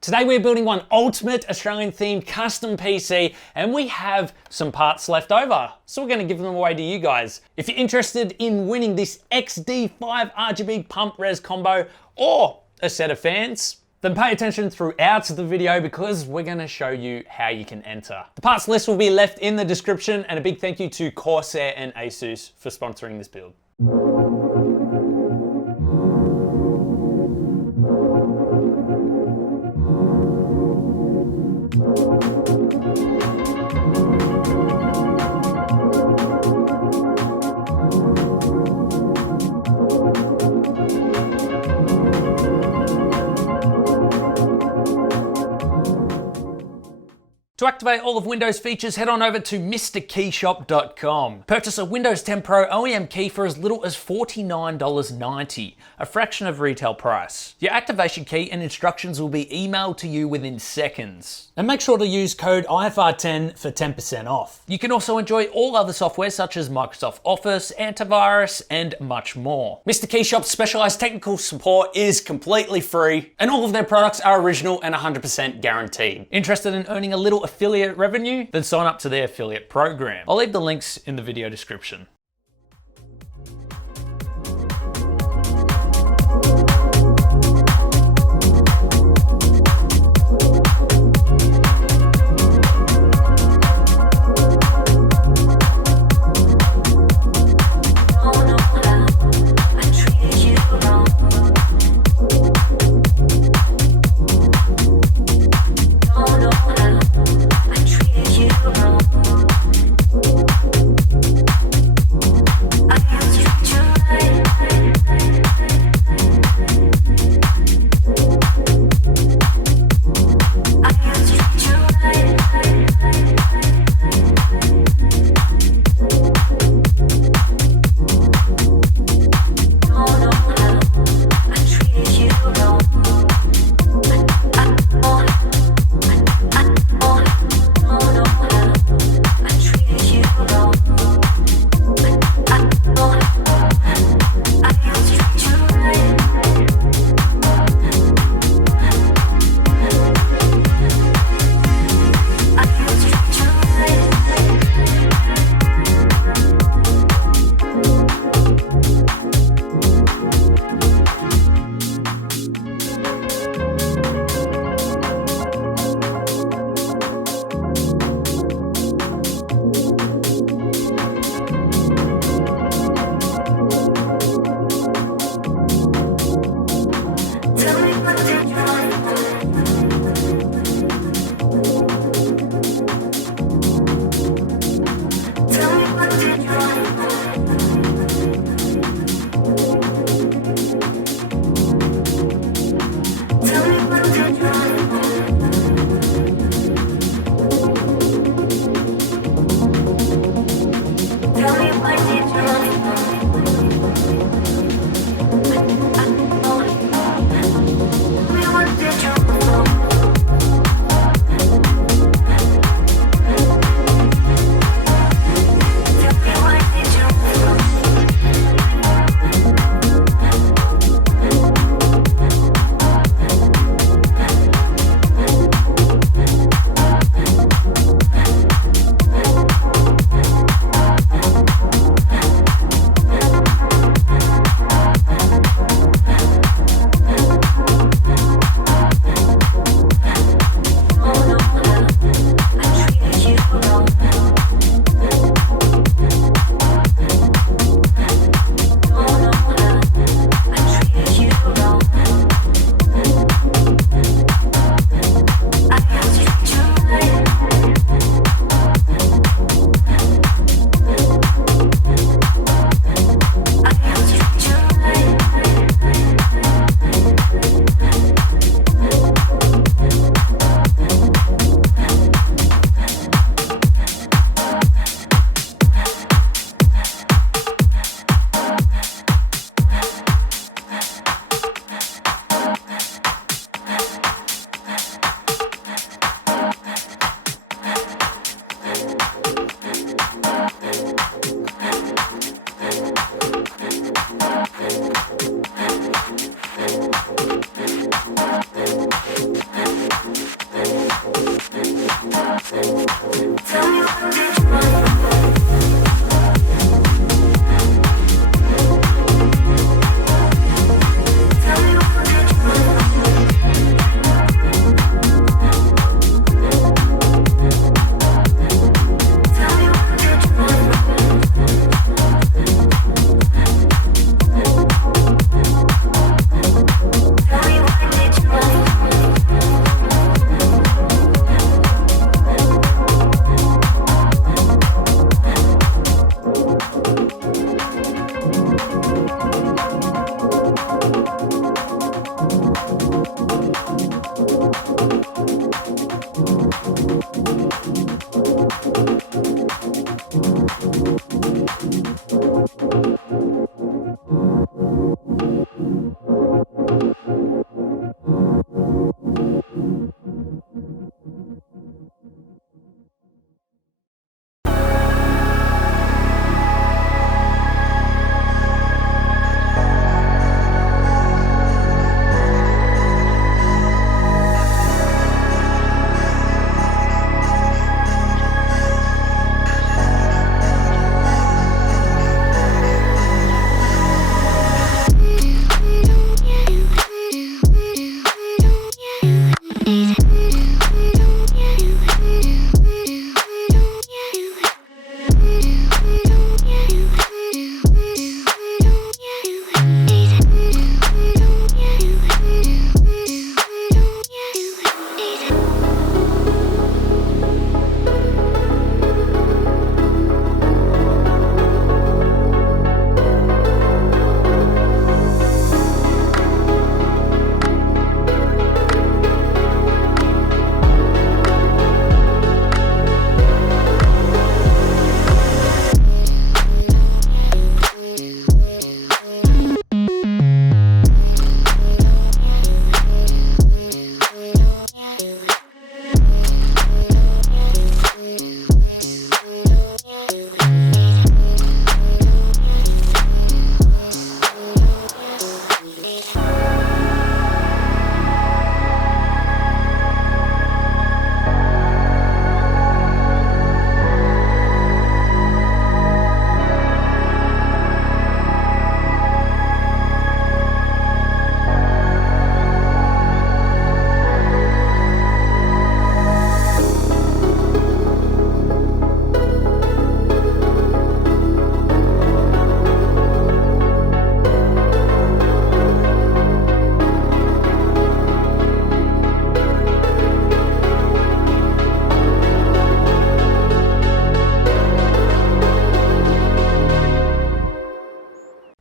Today we're building one ultimate Australian themed custom PC and we have some parts left over. So we're going to give them away to you guys. If you're interested in winning this XD5 RGB pump res combo or a set of fans, then pay attention throughout the video because we're going to show you how you can enter. The parts list will be left in the description, and a big thank you to Corsair and Asus for sponsoring this build. To activate all of Windows features, head on over to MrKeyShop.com. Purchase a Windows 10 Pro OEM key for as little as $49.90, a fraction of retail price. Your activation key and instructions will be emailed to you within seconds. And make sure to use code IFR10 for 10% off. You can also enjoy all other software such as Microsoft Office, antivirus, and much more. Mr. Key Shop's specialized technical support is completely free, and all of their products are original and 100% guaranteed. Interested in earning a little affiliate revenue? Then sign up to their affiliate program. I'll leave the links in the video description.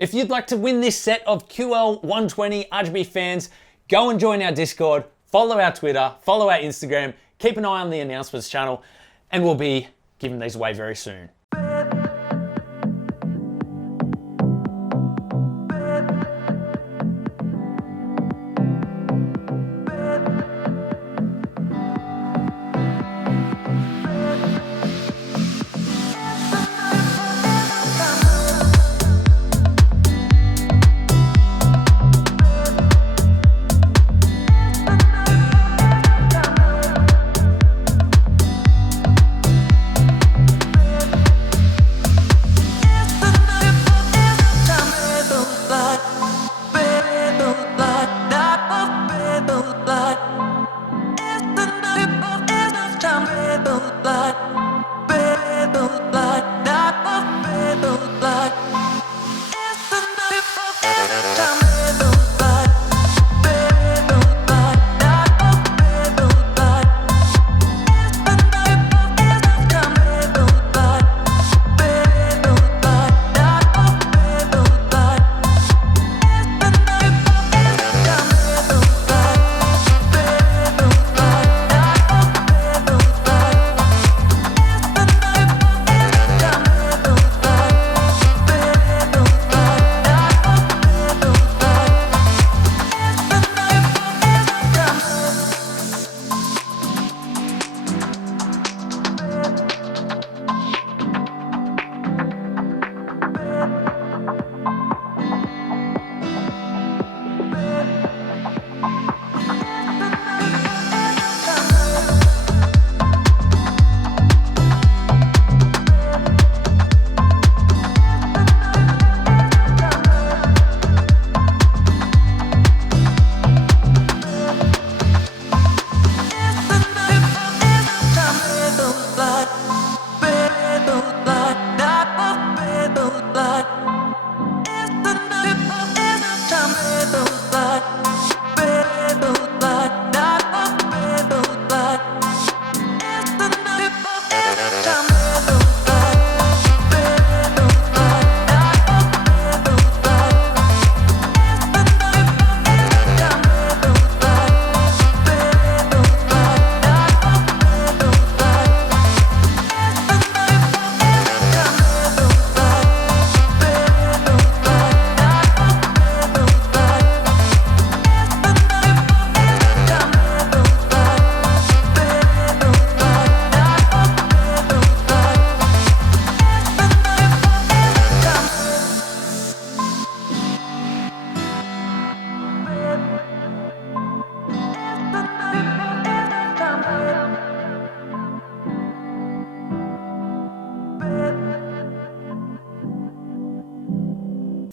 If you'd like to win this set of QL120 RGB fans, go and join our Discord, follow our Twitter, follow our Instagram, keep an eye on the announcements channel, and we'll be giving these away very soon.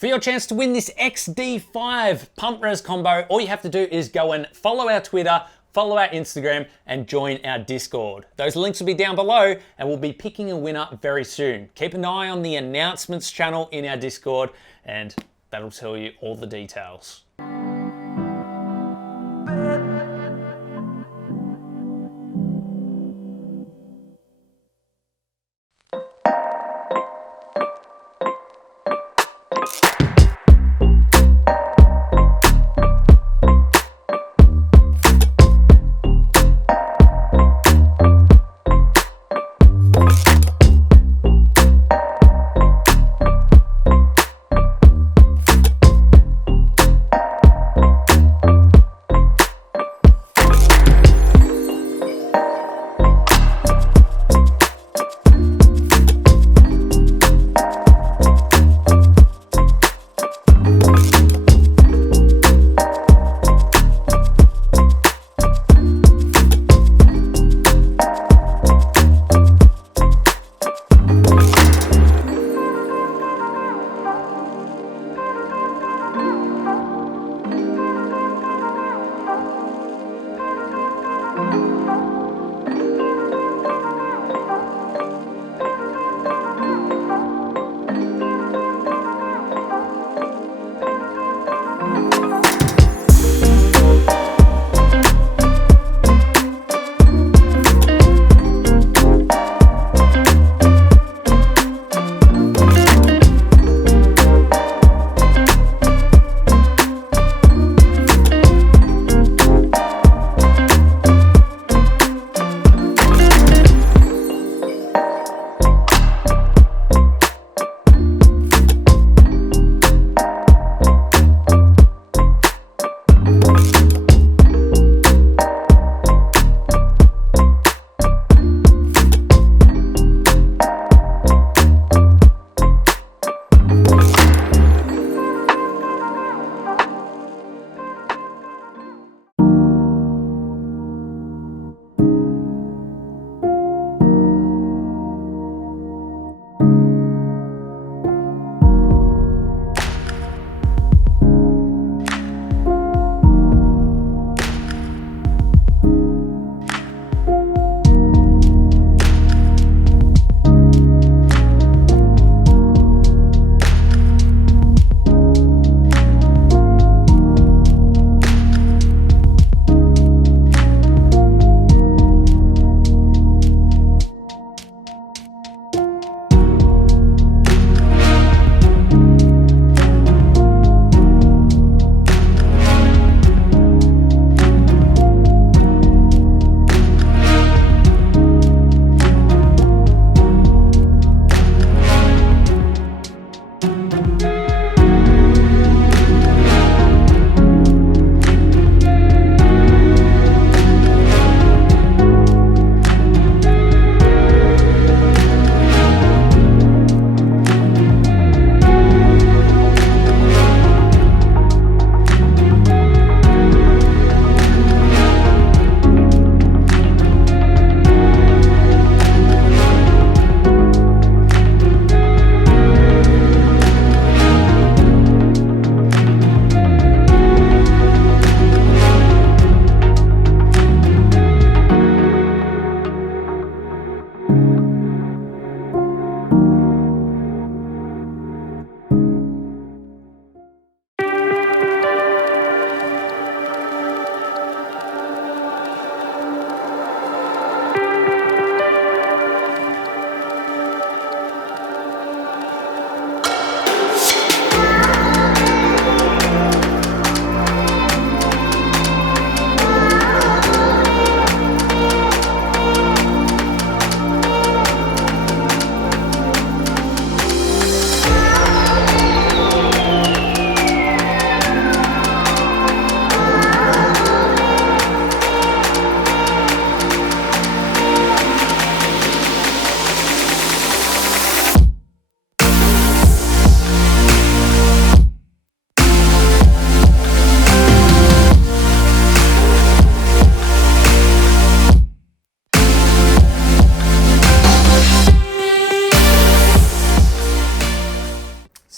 For your chance to win this XD5 pump res combo, all you have to do is go and follow our Twitter, follow our Instagram, and join our Discord. Those links will be down below, and we'll be picking a winner very soon. Keep an eye on the announcements channel in our Discord, and that'll tell you all the details.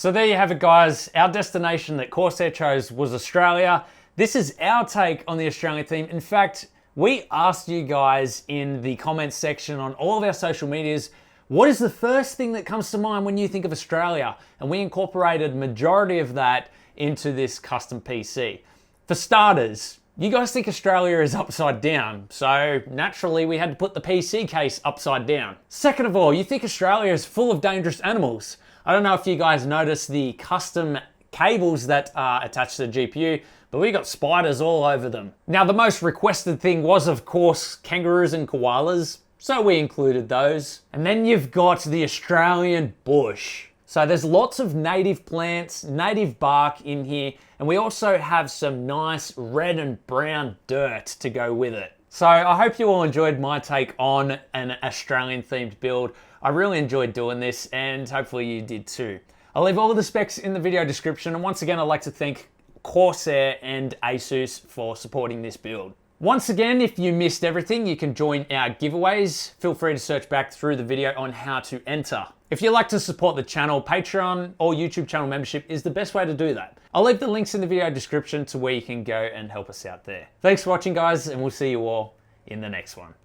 So there you have it, guys. Our destination that Corsair chose was Australia. This is our take on the Australian theme. In fact, We asked you guys in the comments section on all of our social medias, what is the first thing that comes to mind when you think of Australia? And we incorporated majority of that into this custom PC. For starters, you guys think Australia is upside down, so naturally we had to put the PC case upside down. Second of all, you think Australia is full of dangerous animals. I don't know if you guys noticed the custom cables that are attached to the GPU, but we got spiders all over them. Now, the most requested thing was, of course, kangaroos and koalas, so we included those. And then you've got the Australian bush. So there's lots of native plants, native bark in here, and we also have some nice red and brown dirt to go with it. So I hope you all enjoyed my take on an Australian themed build. I really enjoyed doing this, and hopefully you did too. I'll leave all of the specs in the video description, and once again I'd like to thank Corsair and Asus for supporting this build. Once again, if you missed everything, you can join our giveaways. Feel free to search back through the video on how to enter. If you'd like to support the channel, Patreon or YouTube channel membership is the best way to do that. I'll leave the links in the video description to where you can go and help us out there. Thanks for watching, guys, and we'll see you all in the next one.